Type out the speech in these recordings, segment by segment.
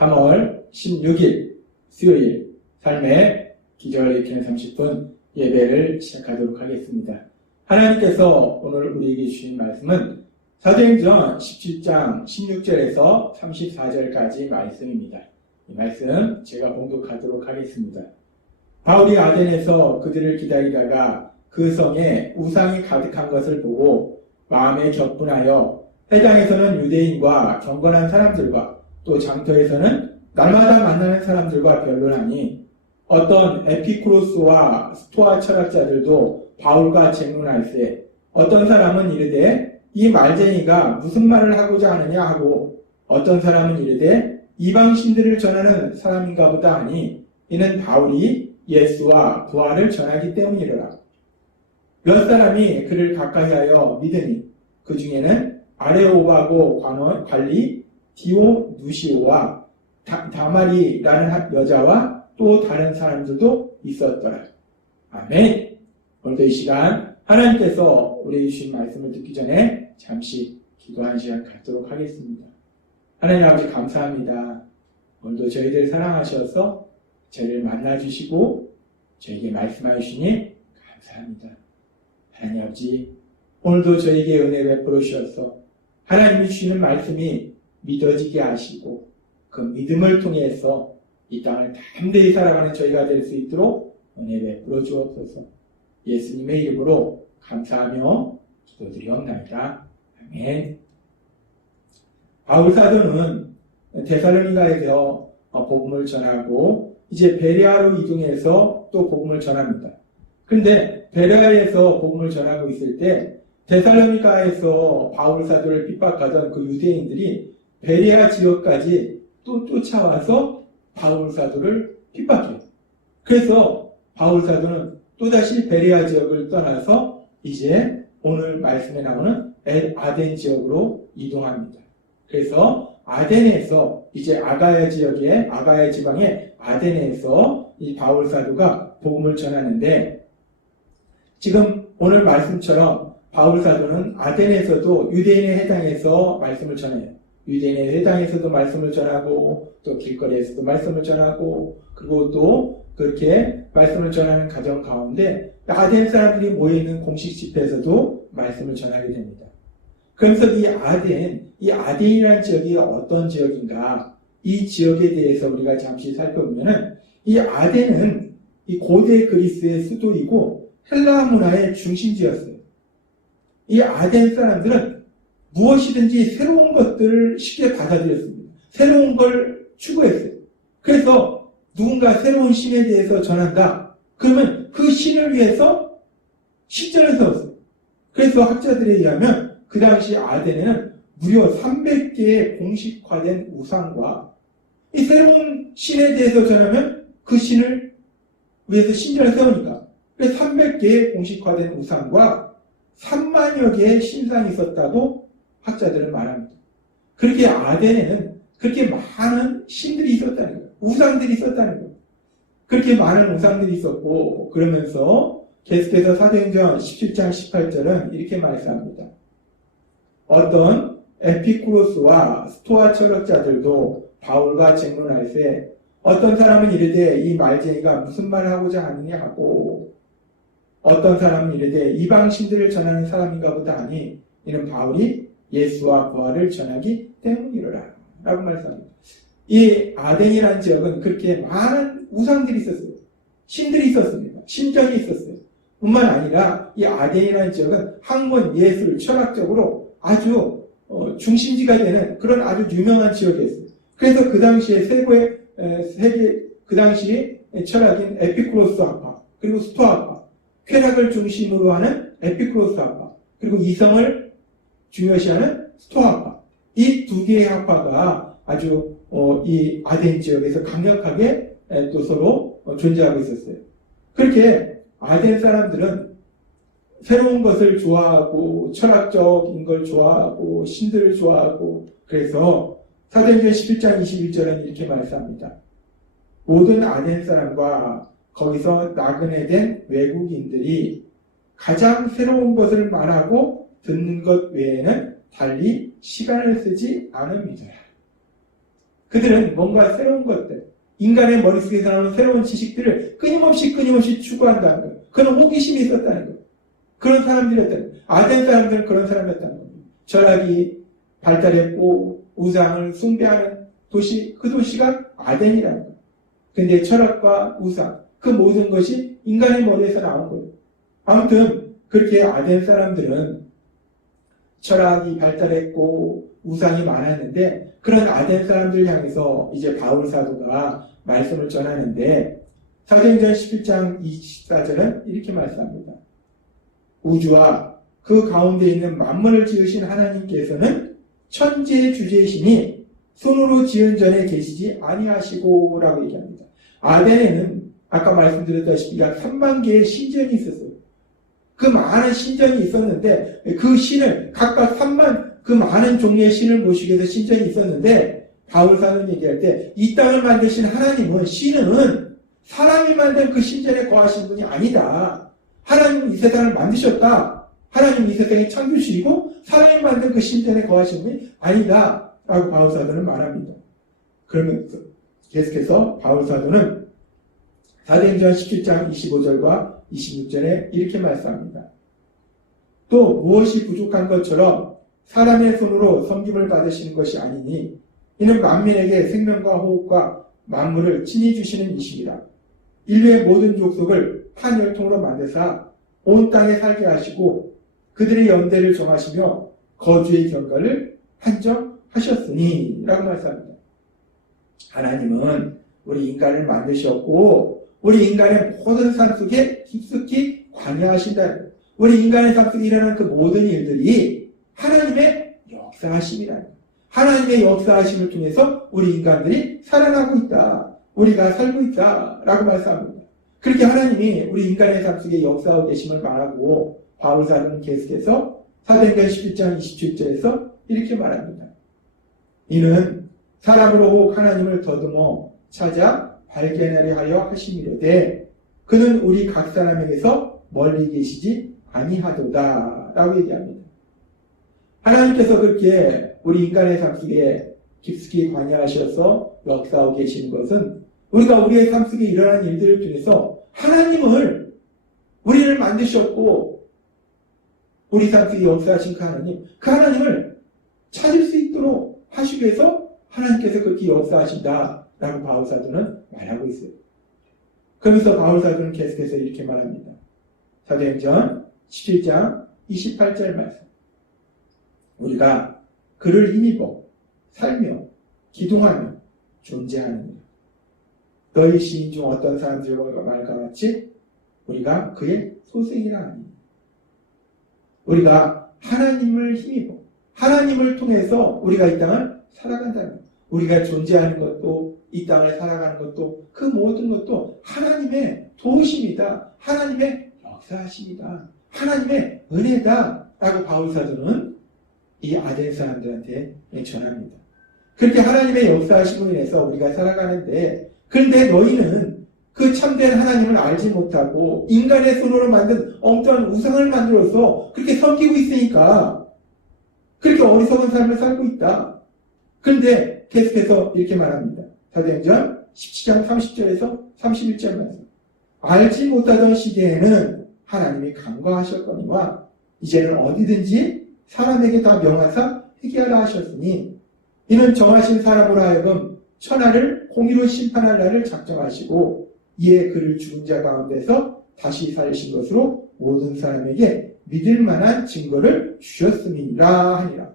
3월 16일 수요일 삶의 기적을 일으키는 30분 예배를 시작하도록 하겠습니다. 하나님께서 오늘 우리에게 주신 말씀은 사도행전 17장 16절에서 34절까지 말씀입니다. 이 말씀 제가 봉독하도록 하겠습니다. 바울이 아덴에서 그들을 기다리다가 그 성에 우상이 가득한 것을 보고 마음에 격분하여 회당에서는 유대인과 경건한 사람들과 또 장터에서는 날마다 만나는 사람들과 변론하니 어떤 에피쿠로스와 스토아 철학자들도 바울과 쟁론할세 어떤 사람은 이르되 이 말쟁이가 무슨 말을 하고자 하느냐 하고 어떤 사람은 이르되 이방신들을 전하는 사람인가 보다 하니 이는 바울이 예수와 부활을 전하기 때문이로라. 몇 사람이 그를 가까이하여 믿으니 그 중에는 아레오바고 관리 디오누시오와 다마리라는 여자와 또 다른 사람들도 있었더라. 아멘. 오늘도 이 시간 하나님께서 우리에게 주신 말씀을 듣기 전에 잠시 기도하는 시간 갖도록 하겠습니다. 하나님 아버지 감사합니다. 오늘도 저희들 사랑하셔서 저희를 만나주시고 저에게 말씀하여 주시니 감사합니다. 하나님 아버지 오늘도 저에게 은혜 베풀어 주셔서 하나님이 주시는 말씀이 믿어지게 하시고 그 믿음을 통해서 이 땅을 담대히 살아가는 저희가 될 수 있도록 은혜 베풀어 주옵소서. 예수님의 이름으로 감사하며 기도드리옵나이다. 아멘. 바울 사도는 데살로니가에서 복음을 전하고 이제 베레아로 이동해서 또 복음을 전합니다. 그런데 베레아에서 복음을 전하고 있을 때 데살로니가에서 바울 사도를 핍박하던 그 유대인들이 베레아 지역까지 또 쫓아와서 바울 사도를 핍박해요. 그래서 바울 사도는 또다시 베레아 지역을 떠나서 이제 오늘 말씀에 나오는 아덴 지역으로 이동합니다. 그래서 아덴에서 이제 아가야 지방의 아덴에서 이 바울 사도가 복음을 전하는데 지금 오늘 말씀처럼 바울 사도는 아덴에서도 유대인의 회당에서 말씀을 전해요. 유대인의 회당에서도 말씀을 전하고 또 길거리에서도 말씀을 전하고 그리고 또 그렇게 말씀을 전하는 가정 가운데 아덴 사람들이 모여있는 공식 집회에서도 말씀을 전하게 됩니다. 그러면서 이 아덴이라는 지역이 어떤 지역인가 이 지역에 대해서 우리가 잠시 살펴보면은 이 아덴은 이 고대 그리스의 수도이고 헬라 문화의 중심지였어요. 이 아덴 사람들은 무엇이든지 새로운 것들을 쉽게 받아들였습니다. 새로운 걸 추구했어요. 그래서 누군가 새로운 신에 대해서 전한다. 그러면 그 신을 위해서 신전을 세웠어요. 그래서 학자들에 의하면 그 당시 아덴에는 무려 300개의 공식화된 우상과 이 새로운 신에 대해서 전하면 그 신을 위해서 신전을 세우니까 그래서 300개의 공식화된 우상과 3만여 개의 신상이 있었다고 학자들은 말합니다. 그렇게 아덴에는 그렇게 많은 신들이 있었다는 거예요. 우상들이 있었다는 거예요. 그렇게 많은 우상들이 있었고 그러면서 계속해서 사도행전 17장 18절은 이렇게 말씀합니다. 어떤 에피쿠로스와 스토아 철학자들도 바울과 쟁론할세 어떤 사람은 이르되 이 말쟁이가 무슨 말을 하고자 하느냐 하고 어떤 사람은 이르되 이방신들을 전하는 사람인가 보다 하니 이는 바울이 예수와 부활을 전하기 때문이로라 라고 말씀합니다. 이 아덴이라는 지역은 그렇게 많은 우상들이 있었어요. 신들이 있었습니다. 신전이 있었어요. 뿐만 아니라 이 아덴이라는 지역은 학문, 예술, 철학적으로 아주 중심지가 되는 그런 아주 유명한 지역이었어요. 그래서 그 당시에 그 당시 철학인 에피쿠로스 학파, 그리고 스토아 학파, 쾌락을 중심으로 하는 에피쿠로스 학파, 그리고 이성을 중요시하는 스토아 학파. 이 두 개의 학파가 아주 이 아덴 지역에서 강력하게 또 서로 존재하고 있었어요. 그렇게 아덴 사람들은 새로운 것을 좋아하고 철학적인 걸 좋아하고 신들을 좋아하고 그래서 사도행전 11장 21절은 이렇게 말씀합니다. 모든 아덴 사람과 거기서 나그네 된 외국인들이 가장 새로운 것을 말하고 듣는 것 외에는 달리 시간을 쓰지 않음이더라. 그들은 뭔가 새로운 것들, 인간의 머릿속에서 나오는 새로운 지식들을 끊임없이 추구한다는 거예요. 그런 호기심이 있었다는 거예요. 그런 사람들이었다는 거예요. 아덴 사람들은 그런 사람이었다는 거예요. 철학이 발달했고 우상을 숭배하는 도시, 그 도시가 아덴이라는 거예요. 근데 철학과 우상, 그 모든 것이 인간의 머리에서 나온 거예요. 아무튼 그렇게 아덴 사람들은 철학이 발달했고 우상이 많았는데 그런 아덴 사람들을 향해서 이제 바울 사도가 말씀을 전하는데 사도행전 11장 24절은 이렇게 말씀합니다. 우주와 그 가운데 있는 만물을 지으신 하나님께서는 천지의 주제이시니 손으로 지은 전에 계시지 아니하시고 라고 얘기합니다. 아덴에는 아까 말씀드렸다시피 약 3만 개의 신전이 있었어요. 그 많은 신전이 있었는데 그 신을 각각 3만 그 많은 종류의 신을 모시기 위해서 신전이 있었는데 바울 사도는 얘기할 때 이 땅을 만드신 하나님은 신은 사람이 만든 그 신전에 거하신 분이 아니다. 하나님은 이 세상을 만드셨다. 하나님은 이 세상의 창조주이고 사람이 만든 그 신전에 거하신 분이 아니다. 라고 바울 사도는 말합니다. 그러면서 계속해서 바울 사도는 사도행전 17장 25절과 26절에 이렇게 말씀합니다. 또 무엇이 부족한 것처럼 사람의 손으로 섬김을 받으시는 것이 아니니 이는 만민에게 생명과 호흡과 만물을 친히 주시는 이십니다. 인류의 모든 족속을 한 혈통으로 만드사 온 땅에 살게 하시고 그들의 연대를 정하시며 거주의 경과를 한정하셨으니 라고 말씀합니다. 하나님은 우리 인간을 만드셨고 우리 인간의 모든 삶 속에 깊숙이 관여하신다는 거예요. 우리 인간의 삶 속에 일어나는 그 모든 일들이 하나님의 역사하심이라는 거예요. 하나님의 역사하심을 통해서 우리 인간들이 살아나고 있다. 우리가 살고 있다. 라고 말씀합니다. 그렇게 하나님이 우리 인간의 삶 속에 역사하고 계심을 말하고 바울 사도는 계속해서 사도행전 11장 27절에서 이렇게 말합니다. 이는 사람으로 혹 하나님을 더듬어 찾아 발견하려 하여 하심이로되 그는 우리 각 사람에게서 멀리 계시지 아니하도다 라고 얘기합니다. 하나님께서 그렇게 우리 인간의 삶 속에 깊숙이 관여하셔서 역사하고 계시는 것은 우리가 우리의 삶 속에 일어나는 일들을 통해서 하나님을 우리를 만드셨고 우리 삶 속에 역사하신 그 하나님을 찾을 수 있도록 하시기 위해서 하나님께서 그렇게 역사하신다 라고 바울 사도는 말하고 있어요. 그러면서 바울 사도는 계속해서 이렇게 말합니다. 사도행전 17장 28절 말씀. 우리가 그를 힘입어 살며 기동하며 존재하느니라. 너희 시인 중 어떤 사람들과 말과 같이 우리가 그의 소생이라 하니 우리가 하나님을 힘입어 하나님을 통해서 우리가 이 땅을 살아간다는 거예요. 우리가 존재하는 것도 이 땅을 살아가는 것도 그 모든 것도 하나님의 도우심이다. 하나님의 역사하심이다. 하나님의 은혜다. 라고 바울 사도는 이 아덴 사람들한테 전합니다. 그렇게 하나님의 역사하심으로 인해서 우리가 살아가는데 그런데 너희는 그 참된 하나님을 알지 못하고 인간의 손으로 만든 엉뚱한 우상을 만들어서 그렇게 섬기고 있으니까 그렇게 어리석은 삶을 살고 있다. 그런데 계속해서 이렇게 말합니다. 사도행전 17장 30절에서 31절 말씀. 알지 못하던 시대에는 하나님이 간과하셨거니와 이제는 어디든지 사람에게 다 명하사 회개하라 하셨으니 이는 정하신 사람으로 하여금 천하를 공의로 심판할 날을 작정하시고 이에 그를 죽은 자 가운데서 다시 살리신 것으로 모든 사람에게 믿을 만한 증거를 주셨음이라 하니라.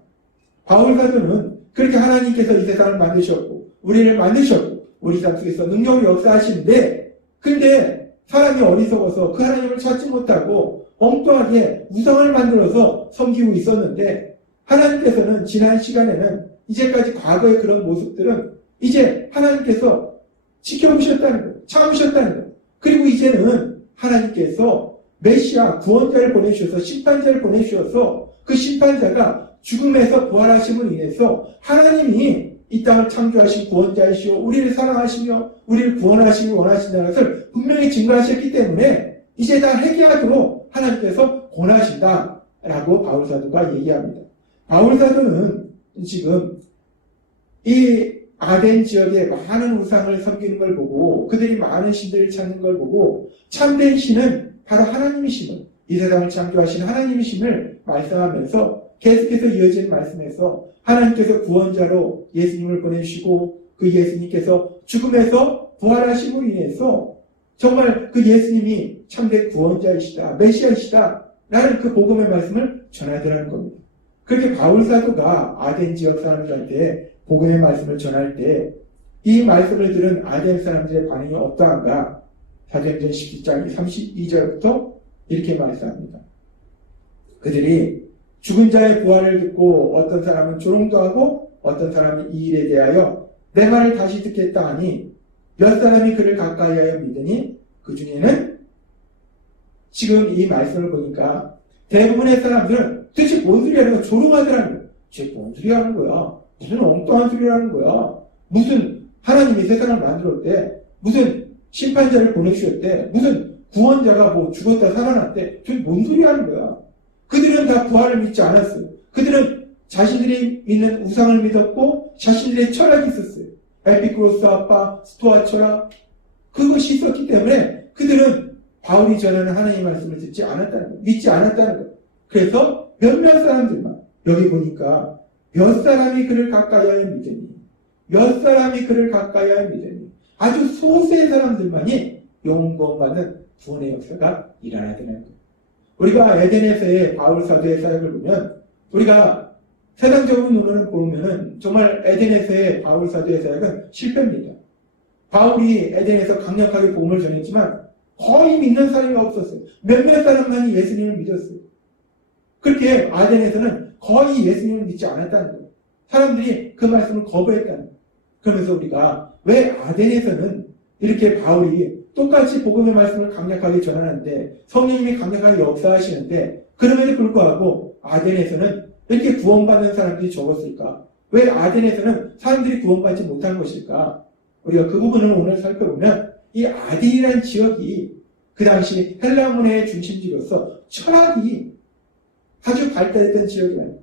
바울 사도는 그렇게 하나님께서 이 세상을 만드셨고 우리를 만드셨고 우리 삶 속에서 능력을 역사하시는데 근데 사람이 어리석어서 그 하나님을 찾지 못하고 엉뚱하게 우상을 만들어서 섬기고 있었는데 하나님께서는 지난 시간에는 이제까지 과거의 그런 모습들은 이제 하나님께서 지켜보셨다는 거예요. 참으셨다는 거예요. 그리고 이제는 하나님께서 메시아 구원자를 보내주셔서 심판자를 보내주셔서 그 심판자가 죽음에서 부활하심으로 인해서 하나님이 이 땅을 창조하신 구원자이시오 우리를 사랑하시며 우리를 구원하시기 원하신다는 것을 분명히 증거하셨기 때문에 이제 다 회개하도록 하나님께서 권하신다라고 바울사도가 얘기합니다. 바울사도는 지금 이 아덴 지역에 많은 우상을 섬기는 걸 보고 그들이 많은 신들을 찾는 걸 보고 참된 신은 바로 하나님이심을, 이 세상을 창조하신 하나님이심을 말씀하면서 계속해서 이어지는 말씀에서 하나님께서 구원자로 예수님을 보내주시고 그 예수님께서 죽음에서 부활하심으로 인해서 정말 그 예수님이 참된 구원자이시다, 메시아이시다 라는 그 복음의 말씀을 전하더라는 겁니다. 그렇게 바울 사도가 아덴 지역 사람들한테 복음의 말씀을 전할 때 이 말씀을 들은 아덴 사람들의 반응이 어떠한가? 사도행전 17장 32절부터 이렇게 말씀합니다. 그들이 죽은 자의 부활을 듣고 어떤 사람은 조롱도 하고 어떤 사람은 이 일에 대하여 내 말을 다시 듣겠다 하니 몇 사람이 그를 가까이하여 믿으니 그 중에는 지금 이 말씀을 보니까 대부분의 사람들은 도대체 뭔 소리 하는 거야? 조롱하더라는 거야. 도대체 뭔 소리 하는 거야? 무슨 엉뚱한 소리 하는 거야? 무슨 하나님이 세상을 만들었대? 무슨 심판자를 보내주셨대? 무슨 구원자가 뭐 죽었다 살아났대? 도대체 뭔 소리 하는 거야? 그들은 다 부활을 믿지 않았어요. 그들은 자신들이 믿는 우상을 믿었고 자신들의 철학이 있었어요. 에피쿠로스 아빠, 스토아 철학, 그것이 있었기 때문에 그들은 바울이 전하는 하나님의 말씀을 듣지 않았다는 거예요. 믿지 않았다는 거예요. 그래서 몇몇 사람들만, 여기 보니까 몇 사람이 그를 가까이하여 믿으니, 몇 사람이 그를 가까이하여 믿으니, 아주 소수의 사람들만이 영원받는 구원의 역사가 일어나더라는 거예요. 우리가 에덴에서의 바울 사도의 사역을 보면, 우리가 세상적으로 눈으로 보면은 정말 에덴에서의 바울 사도의 사역은 실패입니다. 바울이 에덴에서 강력하게 복음을 전했지만 거의 믿는 사람이 없었어요. 몇몇 사람만이 예수님을 믿었어요. 그렇게 아덴에서는 거의 예수님을 믿지 않았다는 거예요. 사람들이 그 말씀을 거부했다는 거예요. 그러면서 우리가 왜 아덴에서는 이렇게 바울이 똑같이 복음의 말씀을 강력하게 전하는데 성령님이 강력하게 역사하시는데 그럼에도 불구하고 아덴에서는 이렇게 구원받는 사람들이 적었을까? 왜 아덴에서는 사람들이 구원받지 못한 것일까? 우리가 그 부분을 오늘 살펴보면 이 아덴이라는 지역이 그 당시 헬라 문화의 중심지로서 철학이 아주 발달했던 지역이에요.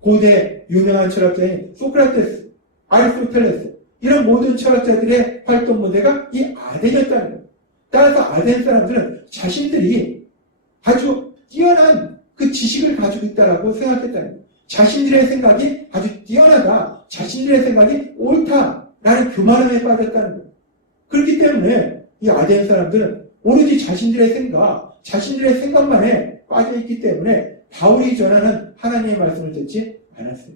고대 유명한 철학자인 소크라테스, 아리스토텔레스 이런 모든 철학자들의 활동 무대가 이 아덴이었다는 거예요. 따라서 아덴 사람들은 자신들이 아주 뛰어난 그 지식을 가지고 있다라고 생각했다는 거예요. 자신들의 생각이 아주 뛰어나다, 자신들의 생각이 옳다라는 교만함에 빠졌다는 거예요. 그렇기 때문에 이 아덴 사람들은 오로지 자신들의 생각만에 빠져있기 때문에 바울이 전하는 하나님의 말씀을 듣지 않았어요.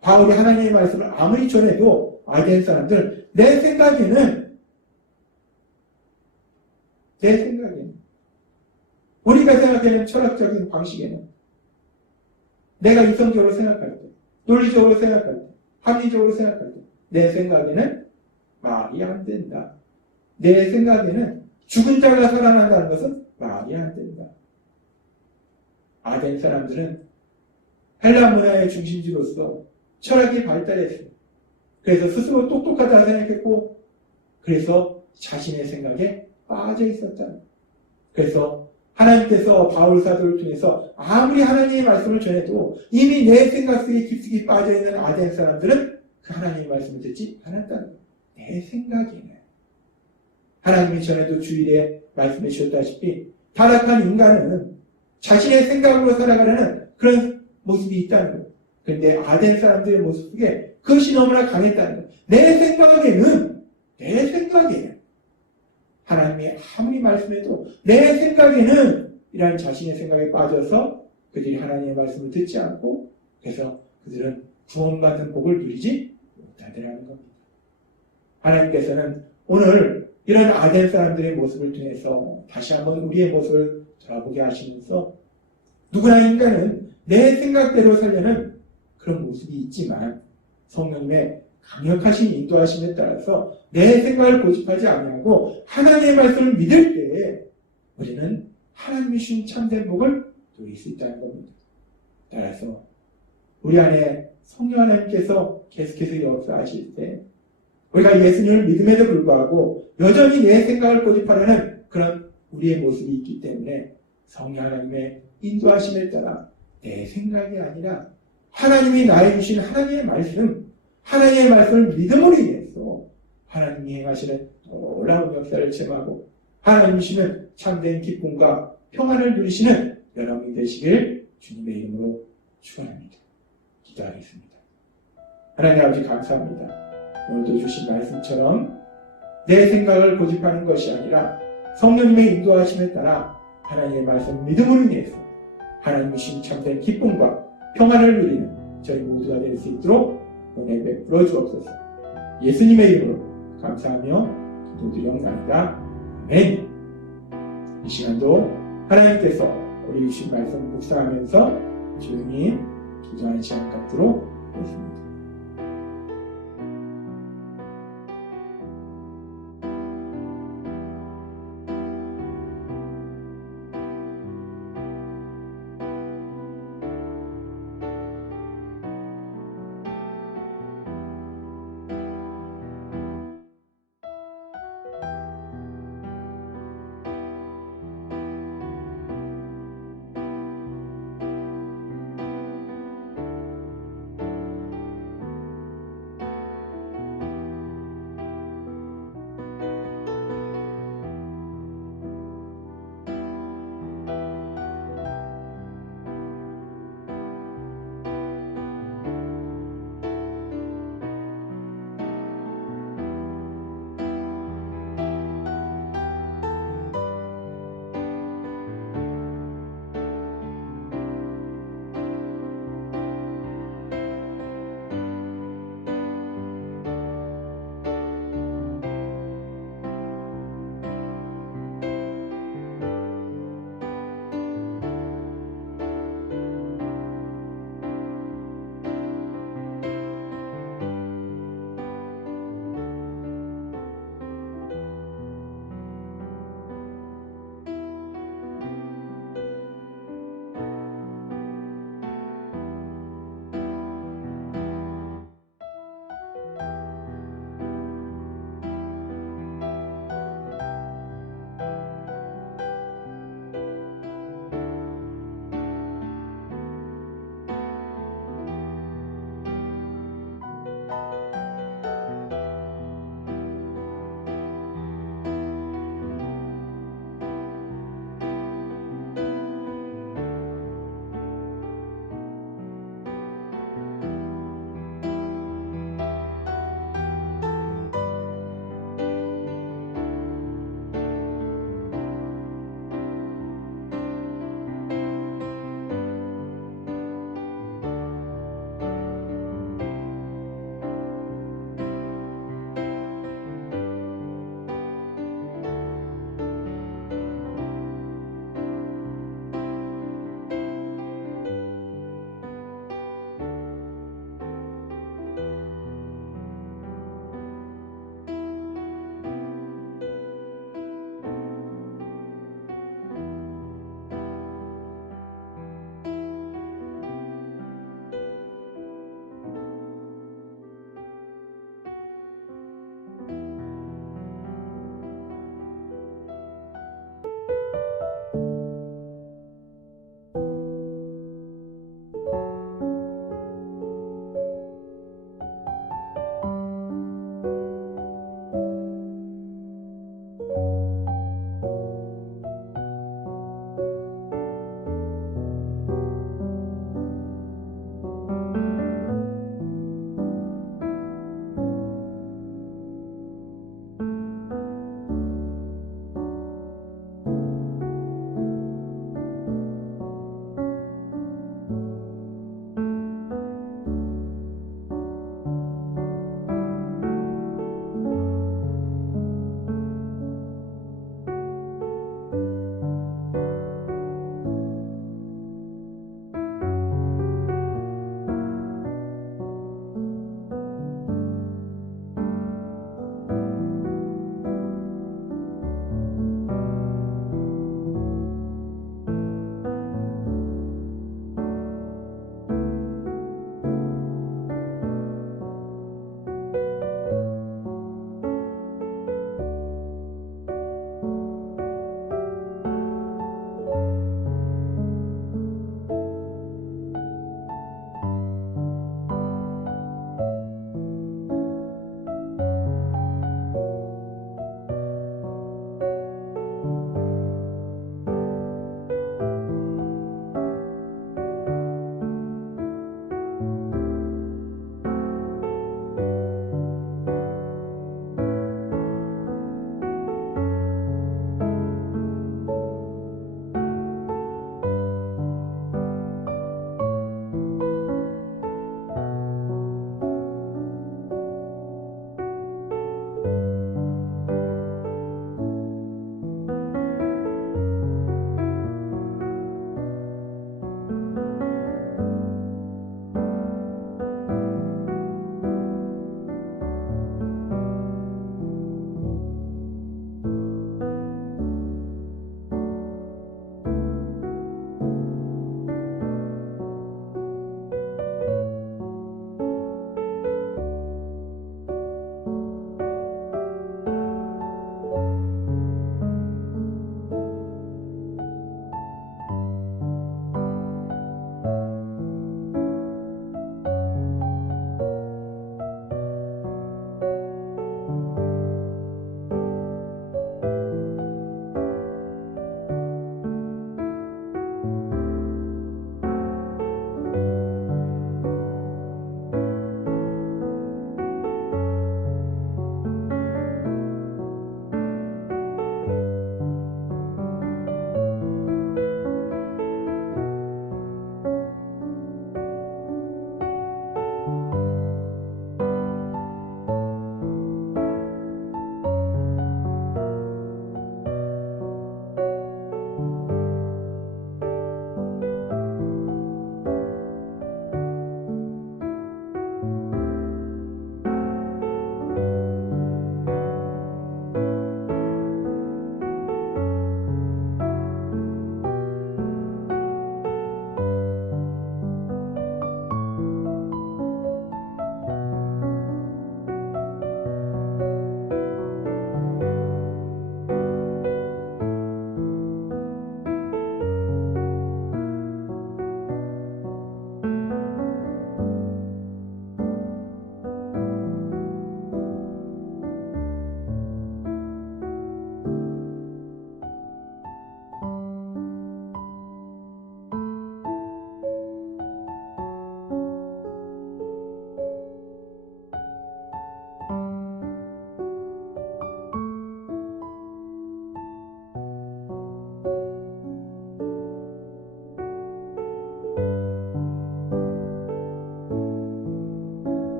바울이 하나님의 말씀을 아무리 전해도 아덴 사람들은 내 생각에는 우리가 생각하는 철학적인 방식에는 내가 이성적으로 생각할 때, 논리적으로 생각할 때, 합리적으로 생각할 때 내 생각에는 말이 안 된다. 내 생각에는 죽은 자가 살아난다는 것은 말이 안 된다. 아덴 사람들은 헬라 문화의 중심지로서 철학이 발달했어요. 그래서 스스로 똑똑하다 생각했고 그래서 자신의 생각에 빠져 있었다. 그래서 하나님께서 바울 사도를 통해서 아무리 하나님의 말씀을 전해도 이미 내 생각 속에 깊숙이 빠져있는 아덴 사람들은 그 하나님의 말씀을 듣지 않았다는 거예요. 내 생각에는. 하나님이 전에도 주일에 말씀해 주셨다시피 타락한 인간은 자신의 생각으로 살아가려는 그런 모습이 있다는 거예요. 그런데 아덴 사람들의 모습 속에 그것이 너무나 강했다는 거예요. 내 생각에는 하나님이 아무리 말씀해도 내 생각에는 이런 자신의 생각에 빠져서 그들이 하나님의 말씀을 듣지 않고 그래서 그들은 구원받은 복을 누리지 못하더라는 겁니다. 하나님께서는 오늘 이런 아덴 사람들의 모습을 통해서 다시 한번 우리의 모습을 돌아보게 하시면서 누구나 인간은 내 생각대로 살려는 그런 모습이 있지만 성령님의 강력하신 인도하심에 따라서 내 생각을 고집하지 아니하고 하나님의 말씀을 믿을 때에 우리는 하나님이 주신 참된 복을 누릴 수 있다는 겁니다. 따라서 우리 안에 성령 하나님께서 계속해서 역사하실 때 우리가 예수님을 믿음에도 불구하고 여전히 내 생각을 고집하려는 그런 우리의 모습이 있기 때문에 성령 하나님의 인도하심에 따라 내 생각이 아니라 하나님이 나에 주신 하나님의 말씀을 믿음으로 인해서 하나님이 행하시는 놀라운 역사를 체험하고 하나님이시는 참된 기쁨과 평안을 누리시는 여러분이 되시길 주님의 이름으로 축원합니다. 기도하겠습니다. 하나님 아버지 감사합니다. 오늘도 주신 말씀처럼 내 생각을 고집하는 것이 아니라 성령님의 인도하심에 따라 하나님의 말씀 믿음으로 인해서 하나님이신 참된 기쁨과 평안을 누리는 저희 모두가 될 수 있도록 은혜 베풀어 주옵소서. 예수님의 이름으로 감사하며 기도드리옵나이다. 아멘. 이 시간도 하나님께서 우리 주신 말씀 묵상하면서 조용히 기도하는 시간 갖도록 하겠습니다.